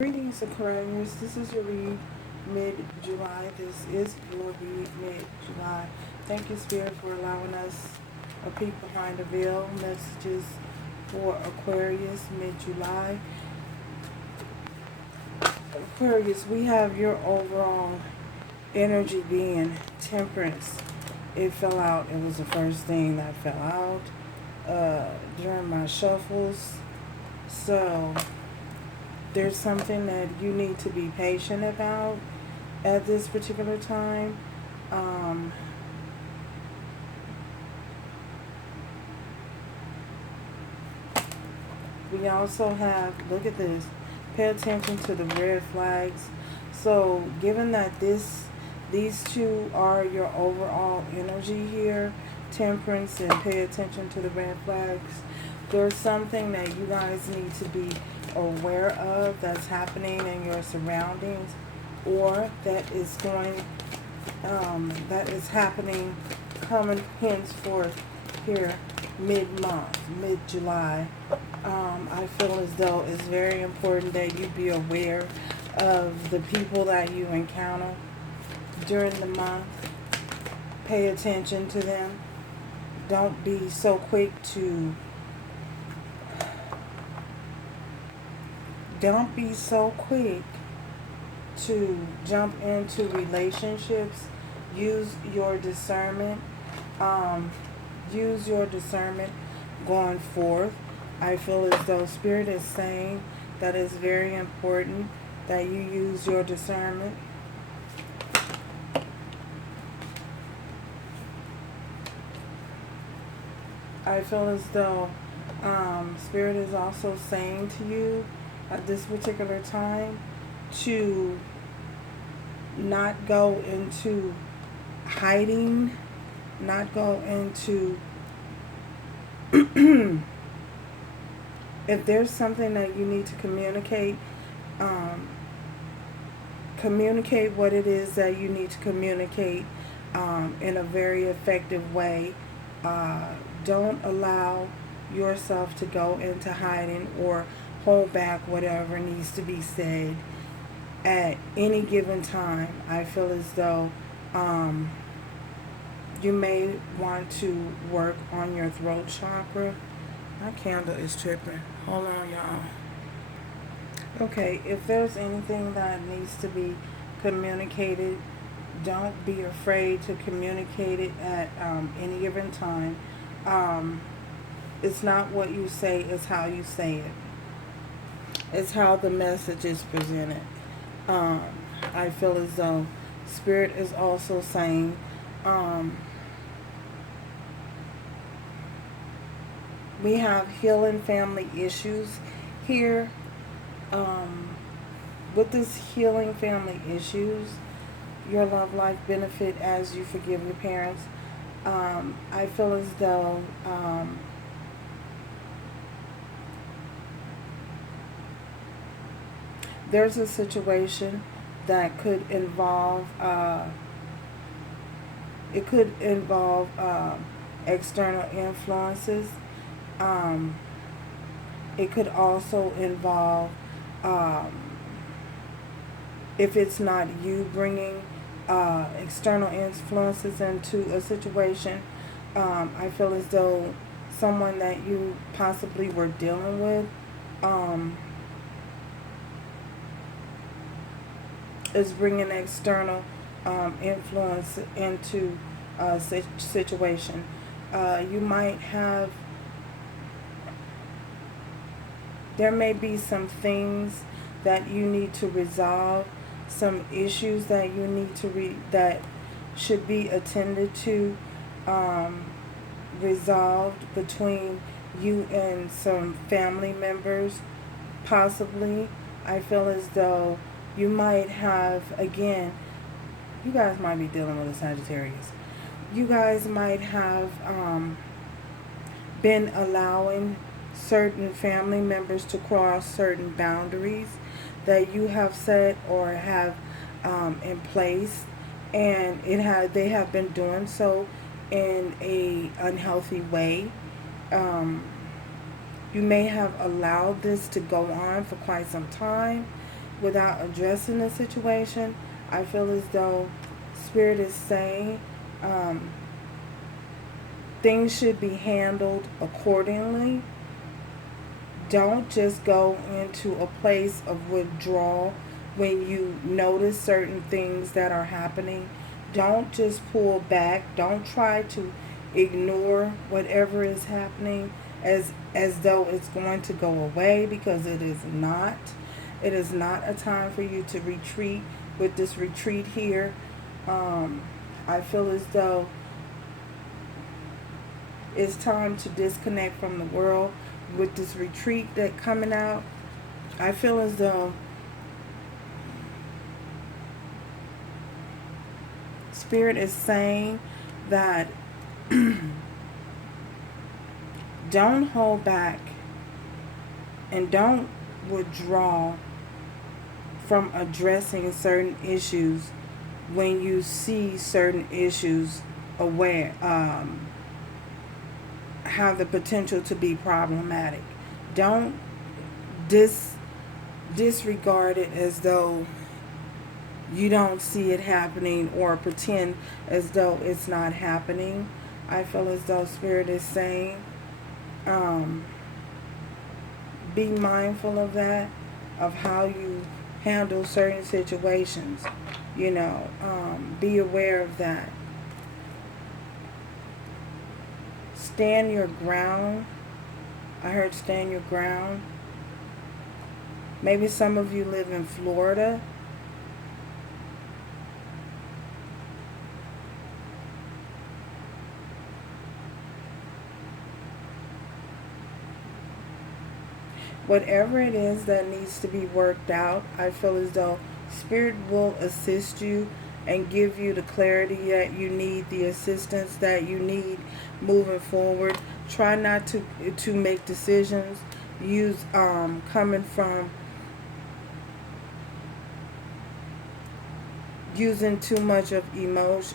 Greetings, Aquarius. This is your read mid-July. This is your read mid-July. Thank you, Spirit, for allowing us a peek behind the veil. Messages for Aquarius mid-July. Aquarius, we have your overall energy being temperance. It fell out. It was the first thing that fell out during my shuffles. So there's something that you need to be patient about at this particular time. We also have, look at this, pay attention to the red flags. So given that these two are your overall energy here, temperance and pay attention to the red flags, there's something that you guys need to be aware of that's happening in your surroundings, or that is happening coming henceforth here mid-month, mid-July. I feel as though it's very important that you be aware of the people that you encounter during the month. Pay attention to them. Don't be so quick to jump into relationships. Use your discernment. Use your discernment going forth. I feel as though Spirit is saying that it's very important that you use your discernment. I feel as though Spirit is also saying to you at this particular time to not go into hiding, not go into if there's something that you need to communicate, communicate what it is that you need to communicate in a very effective way. Don't allow yourself to go into hiding or hold back whatever needs to be said at any given time. I feel as though you may want to work on your throat chakra. My candle is tripping. Hold on, y'all. Okay, if there's anything that needs to be communicated, don't be afraid to communicate it at any given time. It's not what you say, it's how you say it. It's how the message is presented. I feel as though Spirit is also saying we have healing family issues here. With this healing family issues, your love life benefit as you forgive your parents. I feel as though there's a situation that could involve external influences. It could also involve, if it's not you bringing external influences into a situation, I feel as though someone that you possibly were dealing with is bringing external influence into a situation. You might have, there may be some things that you need to resolve, some issues that you need to that should be attended to, resolved between you and some family members, possibly. I feel as though you might have, again, you guys might be dealing with a Sagittarius. You guys might have been allowing certain family members to cross certain boundaries that you have set or have in place, and they have been doing so in a unhealthy way. You may have allowed this to go on for quite some time. without addressing the situation. I feel as though Spirit is saying um, things should be handled accordingly. Don't just go into a place of withdrawal when you notice certain things that are happening. Don't just pull back. Don't try to ignore whatever is happening as though it's going to go away, because it is not. It is not a time for you to retreat with this retreat here. I feel as though it's time to disconnect from the world with this retreat that coming out. I feel as though Spirit is saying that don't hold back and don't withdraw from addressing certain issues when you see certain issues aware have the potential to be problematic. Don't disregard it as though you don't see it happening, or pretend as though it's not happening. I feel as though Spirit is saying, be mindful of that, of how you handle certain situations. Be aware of that. Stand your ground. I heard stand your ground. Maybe some of you live in Florida. Whatever it is that needs to be worked out, I feel as though Spirit will assist you and give you the clarity that you need, the assistance that you need moving forward. Try not to make decisions coming from using too much of emotions,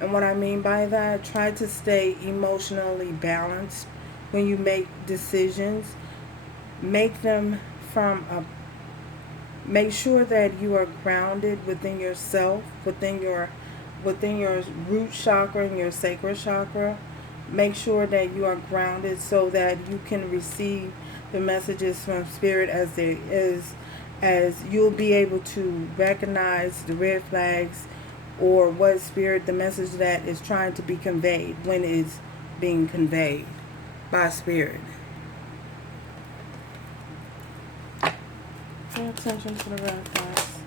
and what I mean by that, try to stay emotionally balanced when you make decisions. Make them make sure that you are grounded within yourself, within your root chakra and your sacral chakra. Make sure that you are grounded so that you can receive the messages from Spirit as you'll be able to recognize the red flags, or what Spirit, the message that is trying to be conveyed when it's being conveyed by Spirit. Pay attention to the red flags.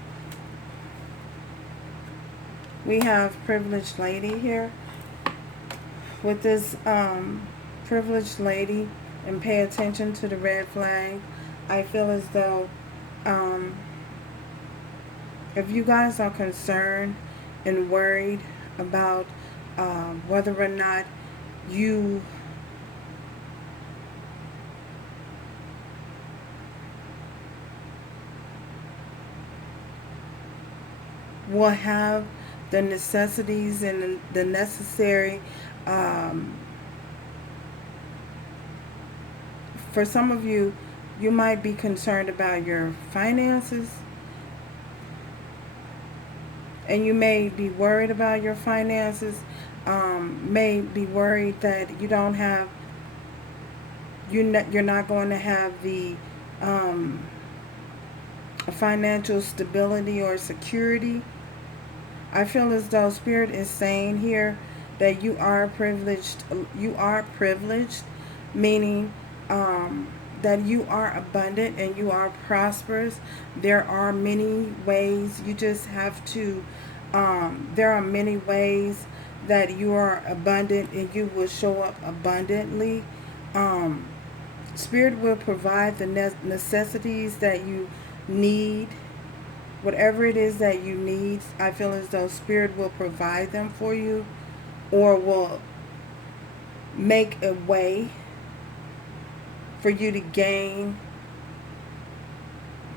We have privileged lady here. With this privileged lady, and pay attention to the red flag, I feel as though if you guys are concerned and worried about whether or not you will have the necessities and the necessary, for some of you, you might be concerned about your finances, and you may be worried about your finances, may be worried that you don't have, you're not going to have the financial stability or security. I feel as though Spirit is saying here that you are privileged. You are privileged, meaning that you are abundant and you are prosperous. There are many ways. You just have to, there are many ways that you are abundant and you will show up abundantly. Spirit will provide the necessities that you need. Whatever it is that you need, I feel as though Spirit will provide them for you, or will make a way for you to gain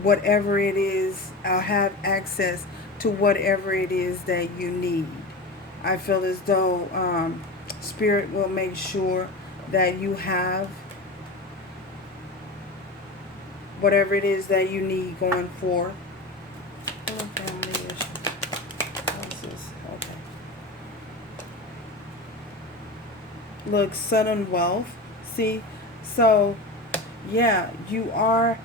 whatever it is, have access to whatever it is that you need. I feel as though Spirit will make sure that you have, whatever it is that you need going forth. Family issues. What's this? Okay. Look, sudden wealth. See? So, yeah, you are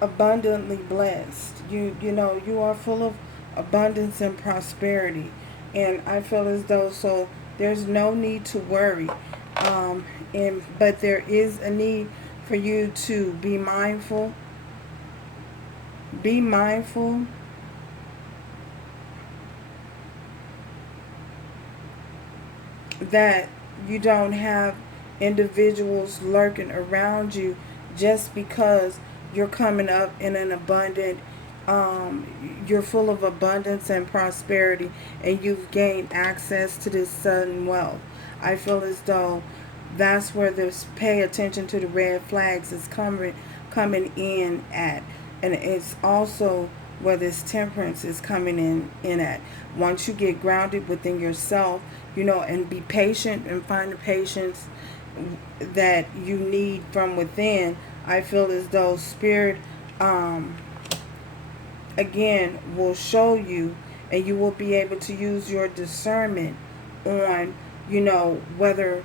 abundantly blessed. You know, you are full of abundance and prosperity. And I feel as though, so there's no need to worry. But there is a need for you to be mindful. Be mindful that you don't have individuals lurking around you just because you're coming up in an abundant, you're full of abundance and prosperity, and you've gained access to this sudden wealth. I feel as though that's where this pay attention to the red flags is coming in at. And it's also where this temperance is coming in at. Once you get grounded within yourself, you know, and be patient and find the patience that you need from within, I feel as though Spirit, again, will show you, and you will be able to use your discernment on, you know, whether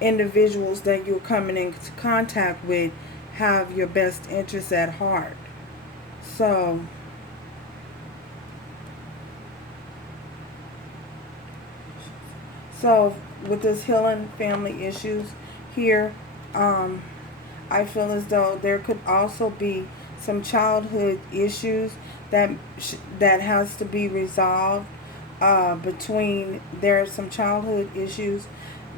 individuals that you're coming into contact with have your best interests at heart. So, with this healing family issues here, I feel as though there could also be some childhood issues that has to be resolved. Between there are some childhood issues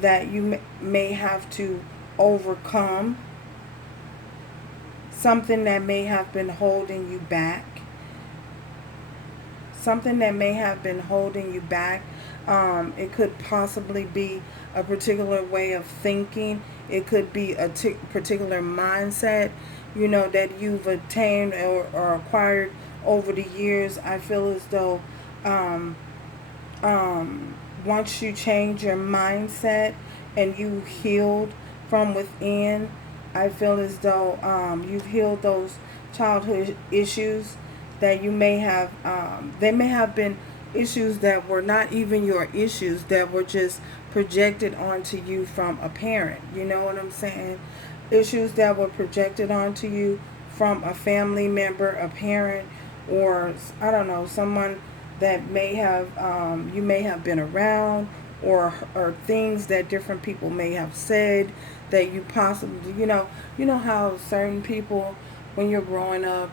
that you may have to overcome. Something that may have been holding you back. Something that may have been holding you back. It could possibly be a particular way of thinking. It could be a particular mindset, you know, that you've attained or acquired over the years. I feel as though once you change your mindset and you healed from within, I feel as though you've healed those childhood issues that you may have. They may have been issues that were not even your issues, that were just projected onto you from a parent. You know what I'm saying? Issues that were projected onto you from a family member, a parent, or I don't know, someone that may have you may have been around, or things that different people may have said that you possibly, you know how certain people, when you're growing up,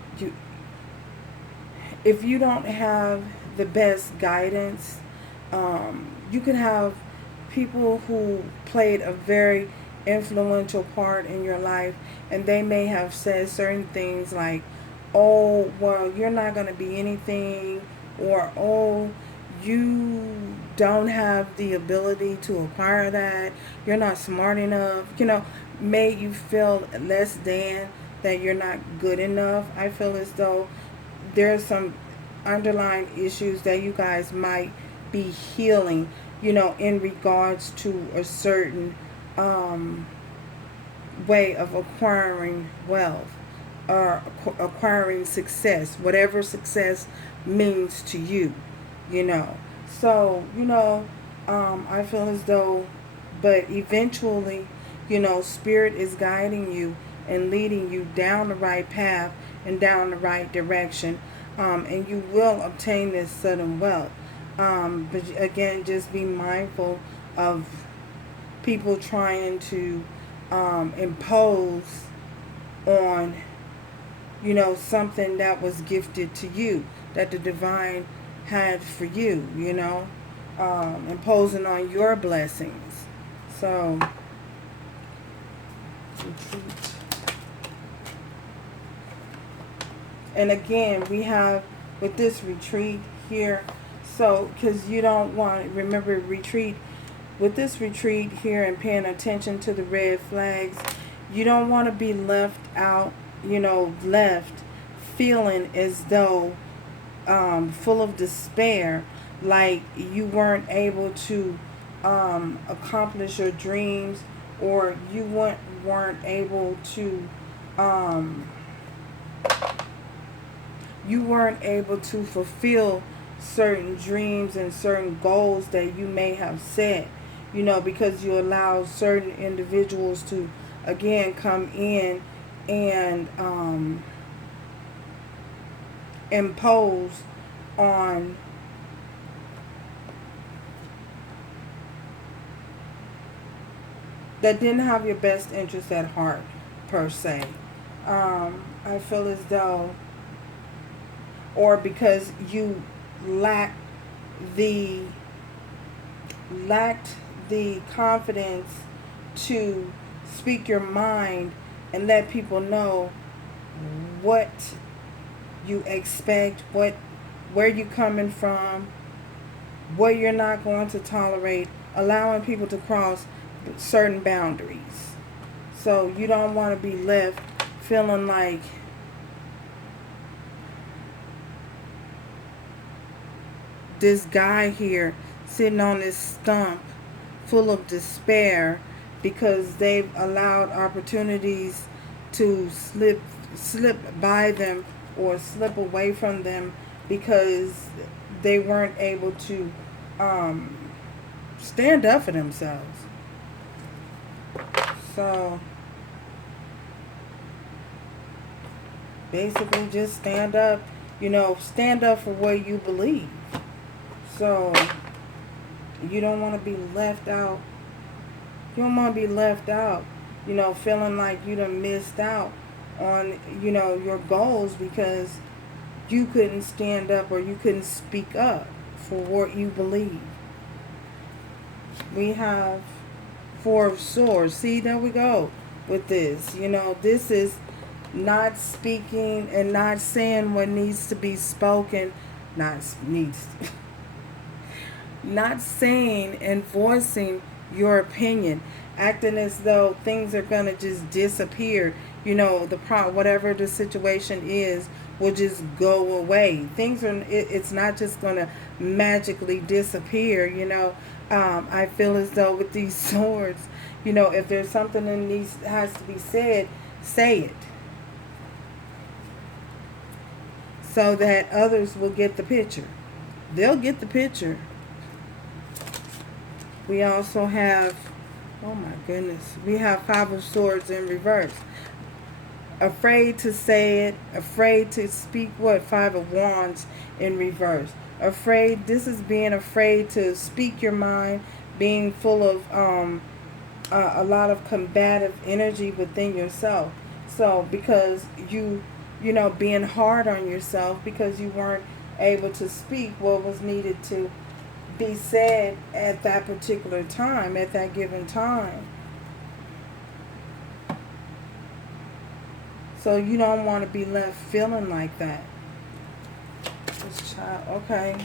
if you don't have the best guidance, you can have people who played a very influential part in your life, and they may have said certain things like, oh, well, you're not going to be anything, or oh, you don't have the ability to acquire that, you're not smart enough, made you feel less than, that you're not good enough. I feel as though there's some underlying issues that you guys might be healing, in regards to a certain way of acquiring wealth or acquiring success, whatever success means to you, So, I feel as though, but eventually, Spirit is guiding you and leading you down the right path and down the right direction. And you will obtain this sudden wealth. But again, just be mindful of people trying to impose on, something that was gifted to you, that the divine had for you, imposing on your blessings. So, and again, we have with this retreat here, so because you don't want, remember, retreat, with this retreat here and paying attention to the red flags, you don't want to be left out, left feeling as though full of despair, like you weren't able to accomplish your dreams or you weren't able to um, fulfill certain dreams and certain goals that you may have set, because you allow certain individuals to again come in and impose on that didn't have your best interest at heart per se. I feel as though, or because you lack the lacked the confidence to speak your mind and let people know what you expect, where you coming from, what you're not going to tolerate, allowing people to cross certain boundaries. So you don't want to be left feeling like this guy here sitting on this stump full of despair because they've allowed opportunities to slip by them or slip away from them because they weren't able to stand up for themselves. So basically just stand up for what you believe. So you don't want to be left out. You don't want to be left out, feeling like you done missed out on, your goals because you couldn't stand up or you couldn't speak up for what you believe. We have Four of Swords. See, there we go with this. This is not speaking and not saying what needs to be spoken. Not saying and voicing your opinion, acting as though things are going to just disappear. Whatever the situation is will just go away. It's not just going to magically disappear. I feel as though with these swords, if there's something that has to be said, say it, so that others will get the picture. They'll get the picture. We also have, oh my goodness, we have Five of Swords in reverse. Afraid to say it, afraid to speak Five of Wands in reverse. This is being afraid to speak your mind, being full of a lot of combative energy within yourself. So because being hard on yourself because you weren't able to speak what was needed to be said at that particular time, at that given time. So you don't want to be left feeling like that. This child, okay.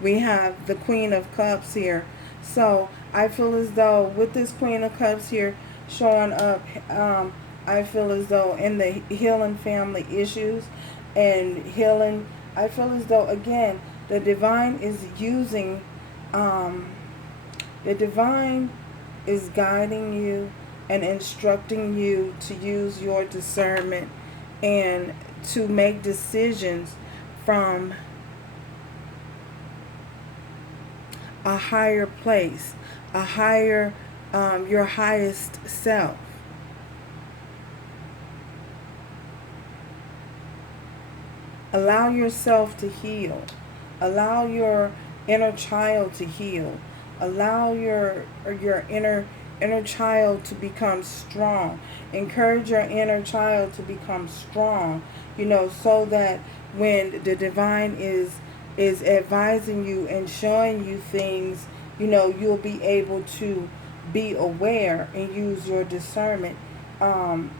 We have the Queen of Cups here. So I feel as though with this Queen of Cups here showing up, I feel as though in the healing family issues and healing, I feel as though, again, the divine is using, the divine is guiding you and instructing you to use your discernment and to make decisions from a higher place, your highest self. Allow yourself to heal. Allow your inner child to heal. Allow your inner child to become strong. Encourage your inner child to become strong, so that when the divine is advising you and showing you things, you'll be able to be aware and use your discernment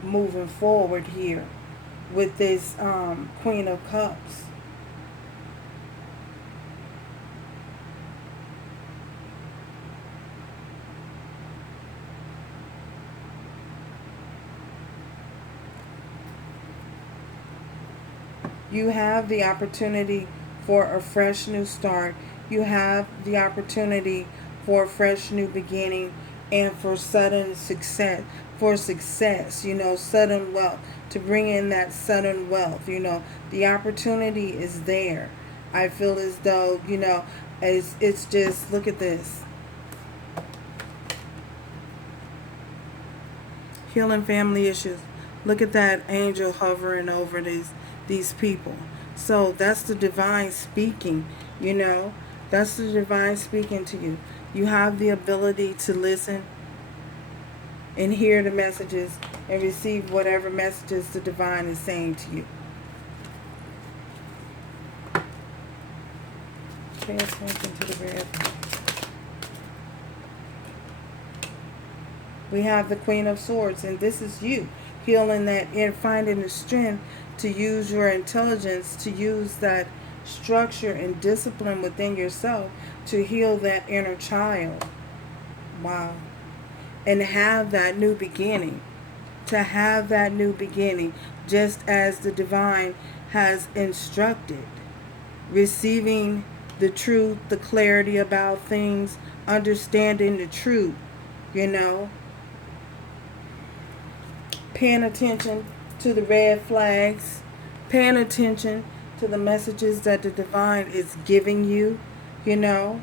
moving forward here with this Queen of Cups. You have the opportunity for a fresh new start. You have the opportunity for a fresh new beginning and for sudden success, for success, you know, sudden wealth, to bring in that sudden wealth, you know, the opportunity is there. I feel as though, you know, it's just, look at this. Healing family issues. Look at that angel hovering over these people. So that's the divine speaking, you know. That's the divine speaking to you. You have the ability to listen and hear the messages and receive whatever messages the divine is saying to you. Pay attention to the red. We have the Queen of Swords, and this is you healing that and finding the strength to use your intelligence, to use that structure and discipline within yourself to heal that inner child. Wow. And have that new beginning. To have that new beginning, just as the divine has instructed. Receiving the truth, the clarity about things, understanding the truth, you know. Paying attention to the red flags, paying attention to the messages that the divine is giving you, you know,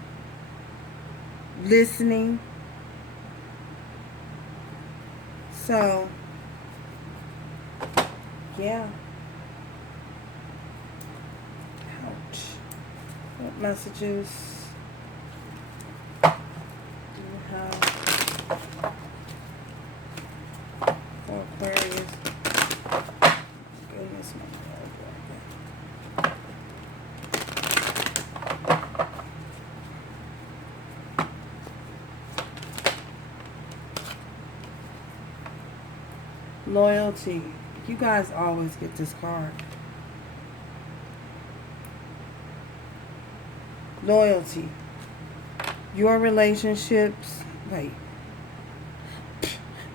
listening. So, yeah. Ouch. What messages do you have for Aquarius? Goodness, my God. Loyalty. You guys always get this card. Loyalty. Your relationships, wait.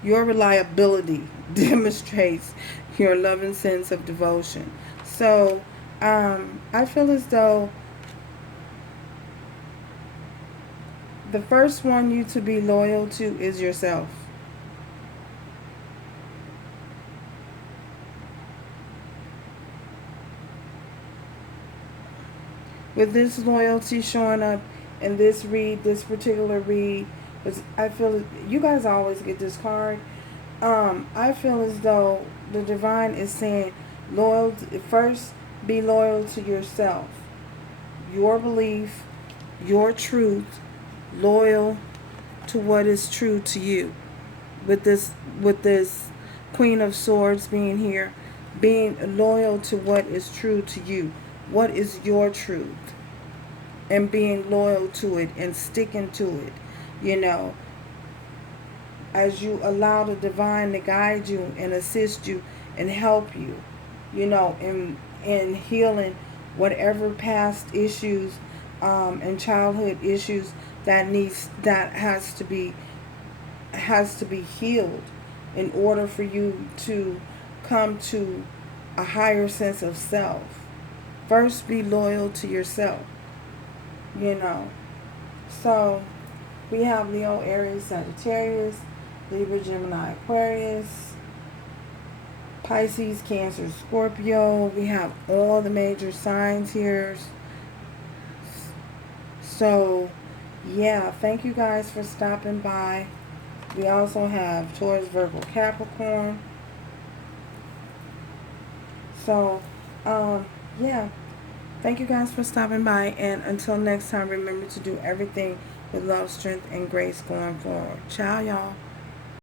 Your reliability demonstrates your loving sense of devotion. So, I feel as though the first one you to be loyal to is yourself. With this loyalty showing up in this read, this particular read, I feel you guys always get this card. I feel as though the divine is saying, loyal. First, be loyal to yourself, your belief, your truth, loyal to what is true to you. With this Queen of Swords being here, being loyal to what is true to you. What is your truth? And being loyal to it and sticking to it, you know, as you allow the divine to guide you and assist you and help you, you know, in healing whatever past issues and childhood issues that has to be healed in order for you to come to a higher sense of self. First, be loyal to yourself, you know. So, we have Leo, Aries, Sagittarius, Libra, Gemini, Aquarius, Pisces, Cancer, Scorpio. We have all the major signs here. So, yeah, thank you guys for stopping by. We also have Taurus, Virgo, Capricorn. So, yeah. Thank you guys for stopping by. And until next time, remember to do everything with love, strength, and grace going forward. Ciao, y'all.